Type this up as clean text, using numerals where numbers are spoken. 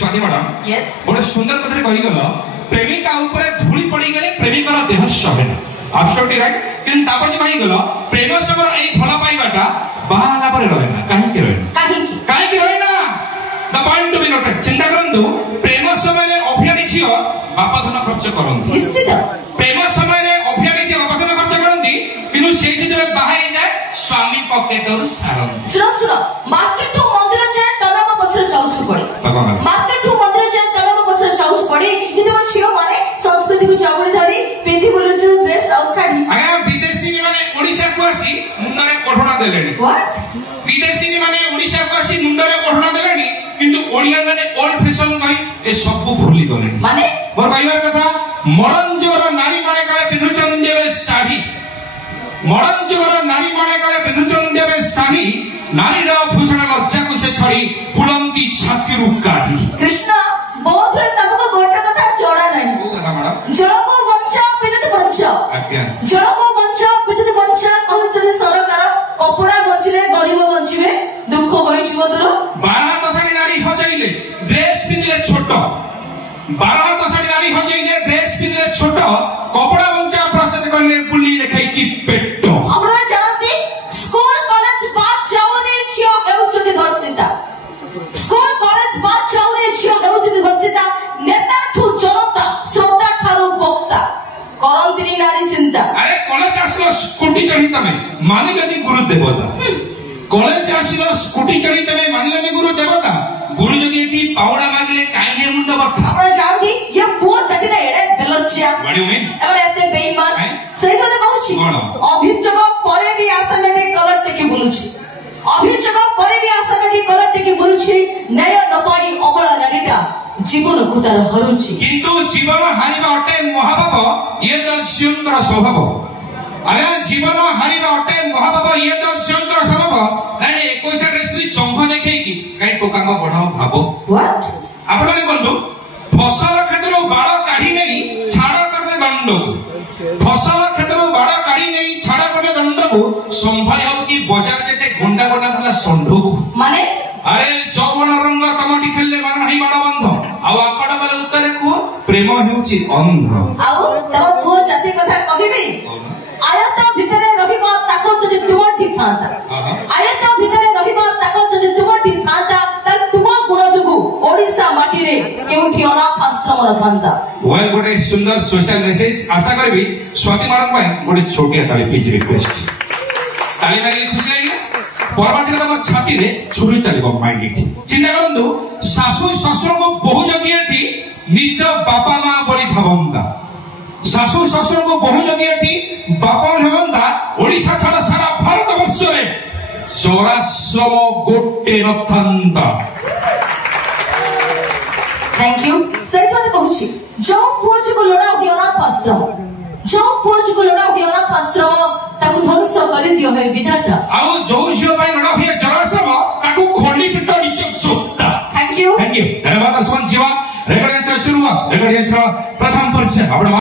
Swati madam yes बड़े सुंदर कथा कही गल प्रेमिका ऊपर धूली पड़ी गले प्रेमिकार देह सहे ना एब्सोल्युटली राइट किन तापर जे कही गल प्रेम समर एई भला पाइबाटा बाहाला पर रहे ना काहे के रहे ना the point to be noted चिंता करंतु प्रेम समय अभियानी छियो बापा धन खर्च करंती निश्चित प्रेम समय अभियानी छियो बापा धन खर्च करंती किनु से जे बाहाई जाय स्वामी पॉकेट और सारंती सुनो मार्केट टू मंदिर जाय तमे म पछरे चाउछु पड़ी मार्केट टू मंदिर जाय तमे म पछरे चाउछु पड़ी किंतु म छियो माने संस्कृति को चावड़ी धरी पिंधी बोलुछु ड्रेस और साड़ी आया विदेशी माने ओडिसा को आसी मुंडरे कोठना देलेनी व्हाट विदेशी माने ओडिसा को आसी मुंडरे कोठना देलेनी किंतु ओडिया माने ओल्ड फैशन कहि ए सब भूली गलेनी माने मोर कहबार कथा मॉडर्न जुगर नारी माने काले पिनुचन देबे साड़ी मॉडर्न जुगर नारी माने काले पिनुचन देबे साड़ी नारी रा भूषण लज्जा को से छड़ी बुलंदी छाती रु काढी कृष्ण बहुत रे तमको गोटा कथा जोड़ा नहीं ओ कथा मैडम जल को वंचा पितत वंचा आज्ञा जल को वंचा पितत वंचा कहउतरी सरकार कपड़ा बंचिले गरीब बंचिबे दुख होई जीवतर 12 दशणी नारी हजाइले ड्रेस पिंदिले छोट 12 दशणी नारी हजाइले ड्रेस पिंदिले छोट कपड़ा बंचा प्रसाद करले बुली लेखाई की पेटो हमरा जानती स्कूल कॉलेज बात जावने छियो एवुचति धर्षिता स्कूल कॉलेज बात जावने छियो एवुचति धर्षिता नेता ठु जनता श्रोता ठारू वक्ता करंतिनी नारी चिंता अरे कॉलेज आसलो स्कूटी चढ़ी तमे मानिलेनी गुरु देवता कॉलेज आसलो स्कूटी चढ़ी तमे मानिलेनी गुरु देवता गुरु जदी की पावडा मागले काहे मुंड बथा हमरा जानती ये पुओ जतिना एडे बेलचिया व्हाट डू यू मीन एवरे एते बेईमान सही কথা कहूची अभिযোগ পরে भी आसामेटे कलर टेकी बोलुची अभिযোগ পরে भी आसामेटे कलर टेकी बोलुची न्याय न पाई अबला नारीटा जीवन को तार हरुची किंतु जीवन हारिबा अटे महापाप ये तो शिवंकर स्वभाव अरे जीवन हारिबा अटे महापाप ये तो शिवंकर स्वभाव नानी 21 ड्रेस भी चंख देखै की काई टोकांग बढ़ाओ भाबो व्हाट आपण बंधु फसल क्षेत्र बाळ काढी नहीं छाड़ करने दंड फसल क्षेत्र बाळ काढी नहीं छाड़ करने दंड को संभाली हम की बाजार जेते गुंडा गुंडा वाला संढो माने अरे जौवन रंग तमटी खेलले मान नाही बड़ बंध आ आपण वाला उत्तर को प्रेम हेउची अंध आउ तम पुओ जति कथा कहिबे आयत भितरे रहिबा ताको जदि तुमठी थांता आयत भितरे रहिबा ताको जदि तुमठी थांता त तुम गुण जुगु ओडिसा माटी रे केउठी अनाथ आश्रम रथांता वेल गोटे सुंदर सोशल मेसेज आशा करबी स्वाति मैडम पय गोटे छोटिया ताली प्लीज रिक्वेस्ट ताली मारी खुशी लागिला परमाटी का छाती रे छुरी चलिबो माइंड इट चिंता करंतु सासु ससुर को बहु जगिएटी निज बापा मां बड़ी भावंदा सासु ससुर को बहु जगिएटी बापा भावंदा ओडिसा छाड़ा सारा भारत वर्ष रे चौराश्रम गोटे रथांता थैंक यू सही बात कहूची जो पुओ को लोड़ा हो अनाथ आश्रम जो पुओ को लोड़ा हो अनाथ आश्रम ताकू ध्वंस करि दियो है विधाता आउ जो झियो पय लोड़ा हो चौराश्रम ताकू खोली पिट निचक सोता थैंक यू धन्यवाद सुमन जीवा रेकर्डिंग शुरू रेकर्डिंग प्रथम परिचय आपण